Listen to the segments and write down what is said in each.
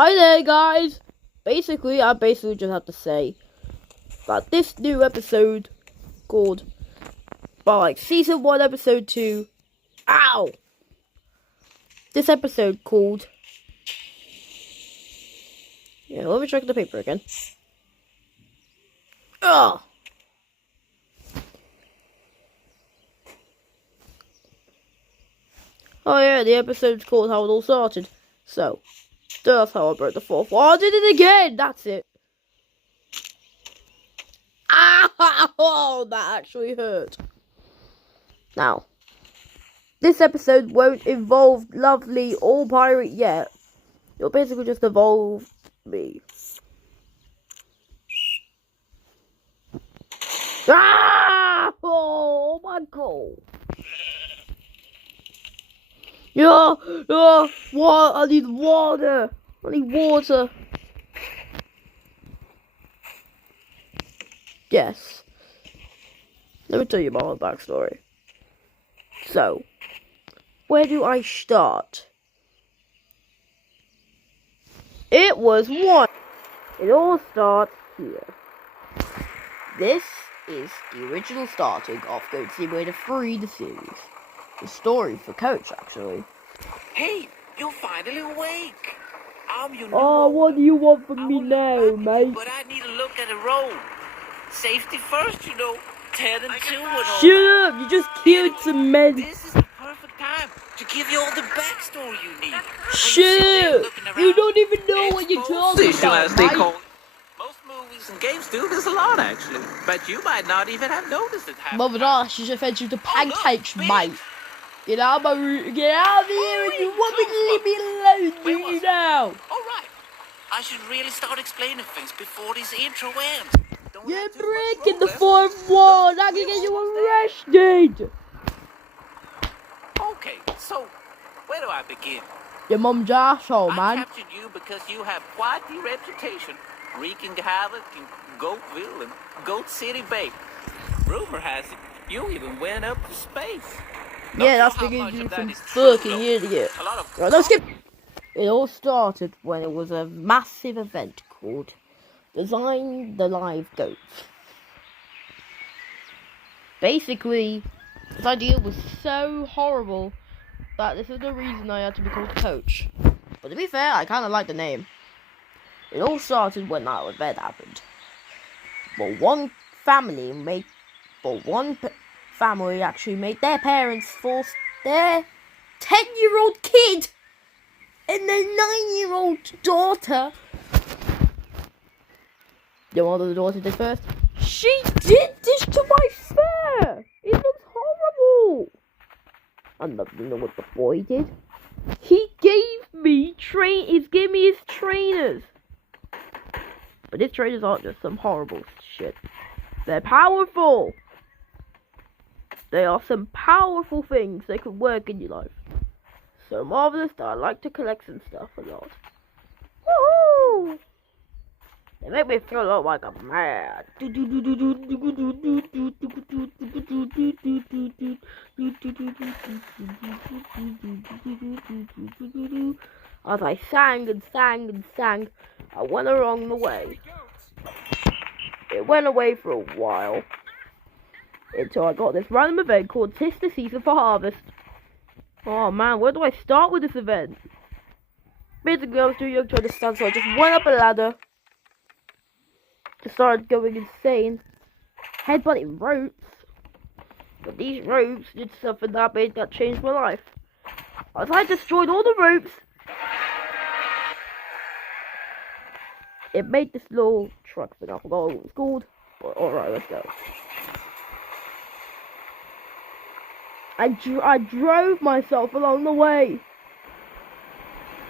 Hi there, guys. I basically just have to say that this new episode called, Season 1, Episode 2, ow! This episode called, let me check the paper again. Ugh! Oh yeah, the episode's called How It All Started. So, that's how I broke the fourth wall. I did it again! That's it. Ow! That actually hurt. Now, this episode won't involve Lovely or Pirate yet. It'll basically just involve me. Ah! Oh my god. Yeah, what? I need water. Yes. Let me tell you about my backstory. So, where do I start? It was one. It all starts here. This is the original starting of Goat Simulator 3, the series. The story for Coach, actually. Hey, you're finally awake. I'm your new what do you want from me now, mate? But I need to look at the road. Safety first, 10 and 2 and all. Shut up! You just killed some men. This is the perfect time to give you all the backstory you need. Shut up! You don't even know what you're talking about, right? Most movies and games do this a lot, actually. But you might not even have noticed it happen. Mother gosh, she's offensive to pancakes, mate. Get out of my room. Get out of here, and you want me to leave me alone, do you now? Alright. I should really start explaining things before this intro ends. You're breaking the fourth wall. I can get you arrested. Okay, so where do I begin? Your mum's asshole, man. I captured you because you have quite the reputation wreaking havoc in Goatville and Goat City Bay. Rumor has it, you even went up to space. Yeah, that's because you're some fucking idiot. Right, let's skip. It all started when it was a massive event called Design the Live Goats. Basically, this idea was so horrible that this is the reason I had to be called Coach. But to be fair, I kind of like the name. It all started when that event happened. But one family actually made their parents force their 10-year-old kid and their 9-year-old daughter. You know what the daughter did first? She did this to my fur! It looks horrible! And you know what the boy did? He gave me his trainers. But his trainers aren't just some horrible shit. They're powerful! They are some powerful things that could work in your life. So marvelous that I like to collect some stuff a lot. Woohoo! They make me feel a lot like I'm mad. As I sang and sang and sang, I went along the way. It went away for a while. Until I got this random event called Tis the Season for Harvest. Oh man, where do I start with this event? Basically, I was too young to understand, so I just went up a ladder. Just started going insane. Headbutting ropes. But these ropes did something that changed my life. As I destroyed all the ropes, it made this little truck thing. I forgot what it was called. But alright, let's go. I drove myself along the way.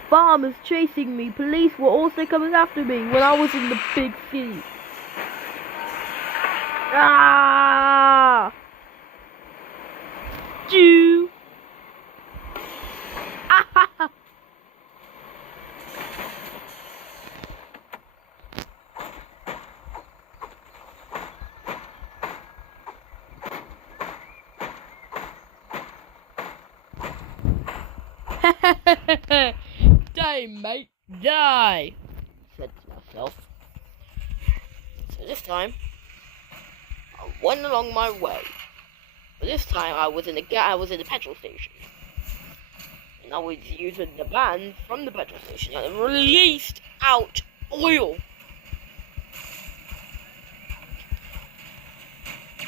Farmers chasing me. Police were also coming after me when I was in the big city. Ah! Jew! Ah! Damn, mate. die, I said to myself. So this time, I went along my way. But this time, I was in the petrol station. And I was using the van from the petrol station and it released out oil.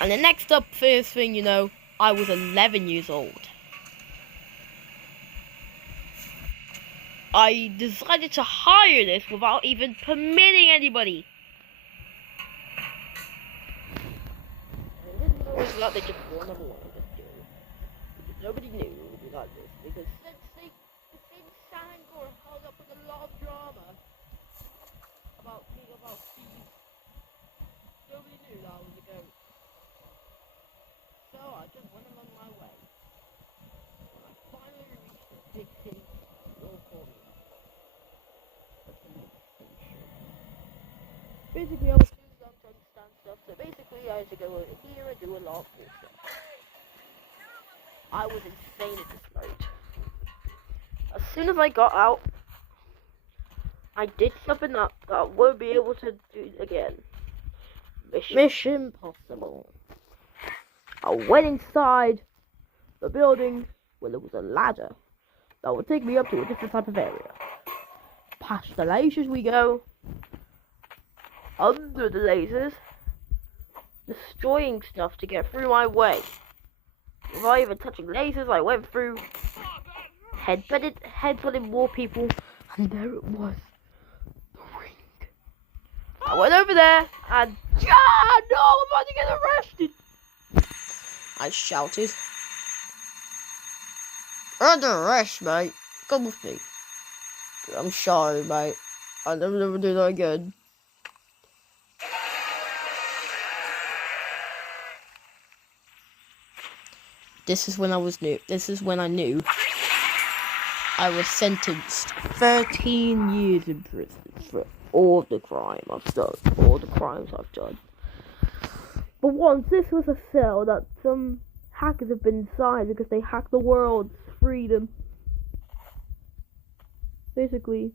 And the next up, first thing you know, I was 11 years old. I decided to hire this without even permitting anybody. I didn't know it was like they just were number one on this deal. Because nobody knew it would be like this. Because since Sangor held up with a lot of drama about thieves, nobody knew that I was a ghost. So I just went along my way. When I finally reached the big city, they all called me up. Basically, I was too young to understand stuff, so basically I had to go over here and do a lot of cool stuff. I was insane at this mode. As soon as I got out, I did something that I won't be able to do again. Mission Impossible. I went inside the building where there was a ladder that would take me up to a different type of area. Past the lasers we go. Under the lasers, destroying stuff to get through my way. Without even touching lasers, I went through, headbutted more people, and there it was, the ring. I went over there, and no, I'm about to get arrested! I shouted. Under arrest, mate. Come with me. I'm sorry, mate. I'll never do that again. This is when I knew I was sentenced 13 years in prison for all the crimes I've done. But once, this was a cell that some hackers have been inside because they hacked the world's freedom. Basically,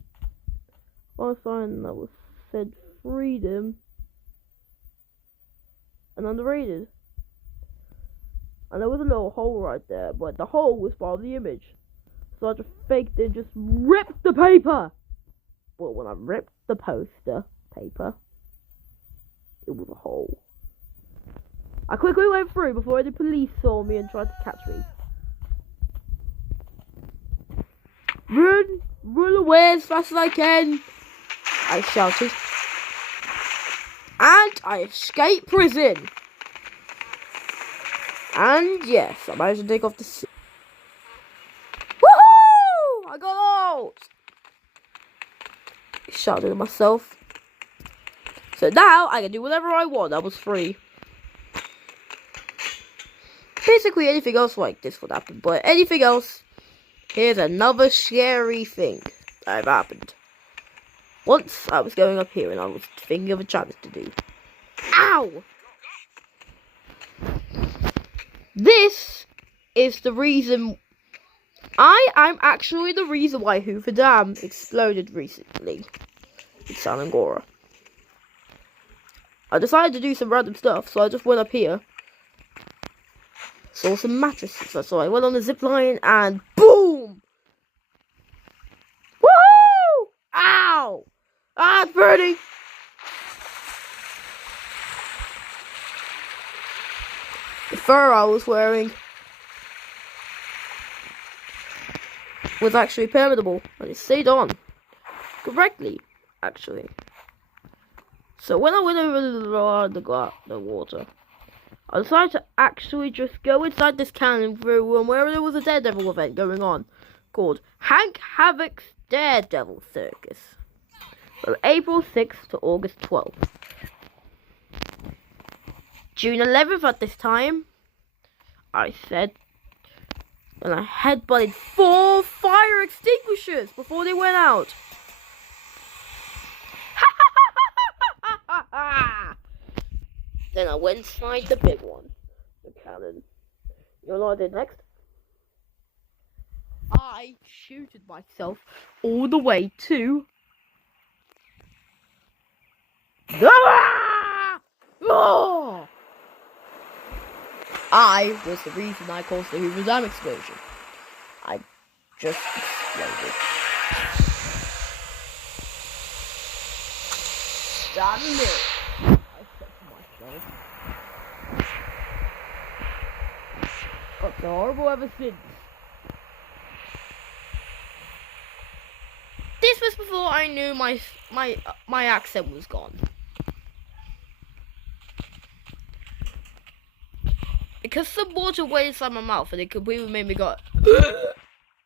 on a sign that was said freedom, and underrated. And there was a little hole right there, but the hole was part of the image. So I just faked it, just ripped the paper. But when I ripped the poster paper, it was a hole. I quickly went through before the police saw me and tried to catch me. Run away as fast as I can, I shouted. And I escaped prison. And yes, I managed to take off the suit. Woohoo! I got out! I shouted at myself. So now I can do whatever I want. I was free. Basically anything else like this would happen, but anything else, here's another scary thing that happened. Once I was going up here and I was thinking of a challenge to do. Ow! This is the reason. I'm actually the reason why Hoover Dam exploded recently in San Angora. I decided to do some random stuff, so I just went up here. Saw some mattresses, so I went on the zip line and boom! Woohoo! Ow! Ah, it's burning! The fur I was wearing was actually permeable, and it stayed on correctly, actually. So when I went over the water, I decided to actually just go inside this cannon room where there was a Daredevil event going on called Hank Havoc's Daredevil Circus from April 6th to August 12th. June 11th at this time, I said, and I headbutted 4 fire extinguishers before they went out. Then I went inside the big one, the cannon. You know what I did next? I shooted myself all the way to Ah! Oh! I was the reason I caused the Hoover Dam explosion. I just exploded. Damn it! I said to myself. Got so horrible ever since. This was before I knew my accent was gone. Because some water went inside my mouth and it completely made me go.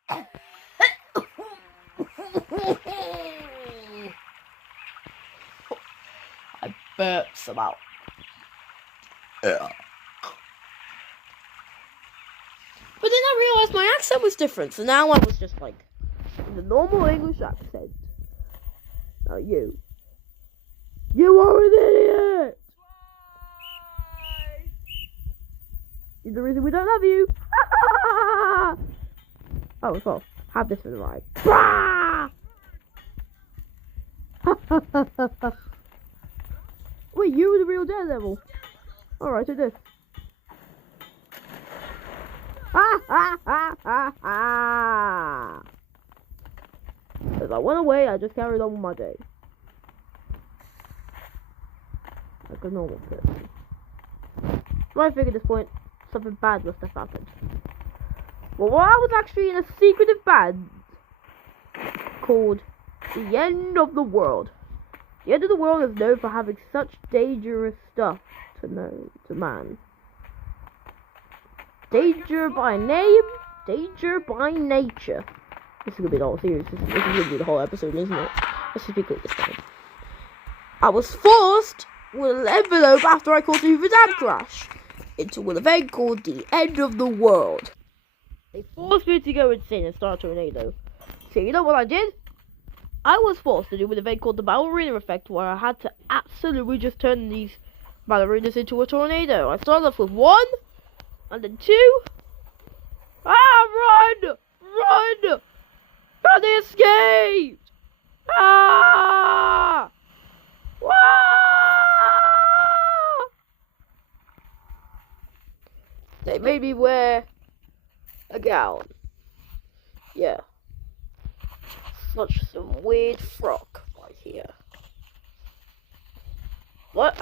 I burped some out. But then I realised my accent was different, so now I was just like, the normal English accent. Now you are an idiot! You're the reason we don't love you! Oh, well, have this for the ride. Wait, you were the real Daredevil? Alright, I did. As I went away, I just carried on with my day. Like a normal person. So I figured at this point, something bad must have happened. Well, I was actually in a secretive band called The End of the World. The End of the World is known for having such dangerous stuff to man. Danger by name, danger by nature. This is gonna be the whole series. This is gonna be the whole episode, isn't it? Let's just be quick this time. I was forced with an envelope after I caused a Hoover Dam crash into an event called The End of the World. They forced me to go insane and start a tornado. So you know what I did? I was forced to do an event called the ballerina effect, where I had to absolutely just turn these ballerinas into a tornado. I started off with 1, and then 2. Run! Run! But they escaped! Ah! They made me wear a gown. Yeah. Such some weird frock right here. What?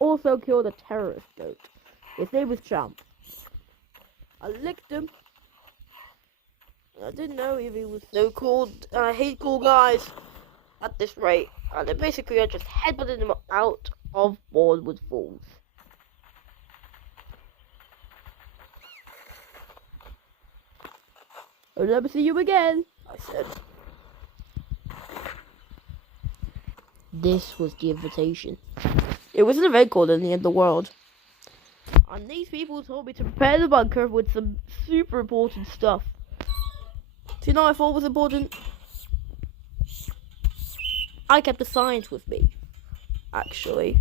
Also killed a terrorist goat. His name was Champ. I licked him. I didn't know if he was so cool. And I hate cool guys at this rate. And then basically I just headbutted him out of Boardwood Falls. I'll never see you again, I said. This was the invitation. It was an event called In the End of the World. And these people told me to prepare the bunker with some super important stuff. Do you know what I thought was important? I kept the signs with me, actually.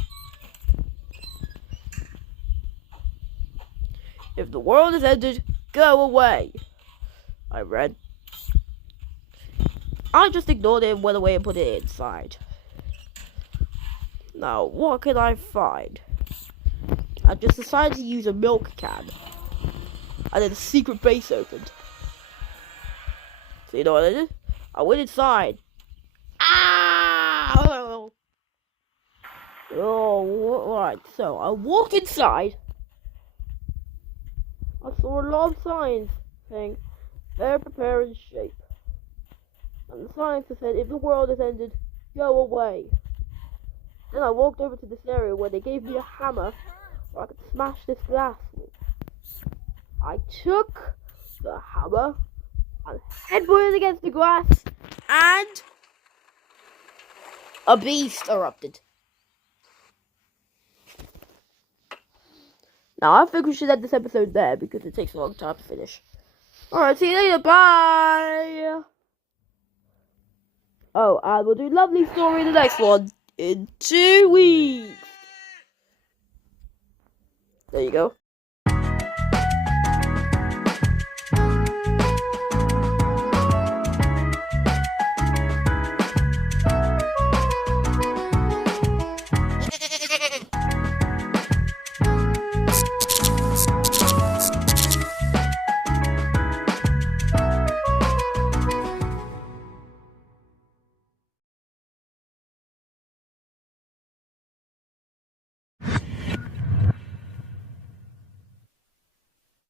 If the world has ended, go away. I read. I just ignored it and went away and put it inside. Now, what can I find? I just decided to use a milk can. And then a secret base opened. So you know what I did? I went inside. Ah! Oh, alright. So, I walked inside. I saw a lot of signs saying, "They're preparing shape." And the signs said, "If the world has ended, go away." Then I walked over to this area where they gave me a hammer where I could smash this glass with. I took the hammer and headbutted against the glass, and a beast erupted. Now I think we should end this episode there because it takes a long time to finish. Alright, see you later, bye! Oh, and we'll do Lovely Story in the next one in 2 weeks. There you go.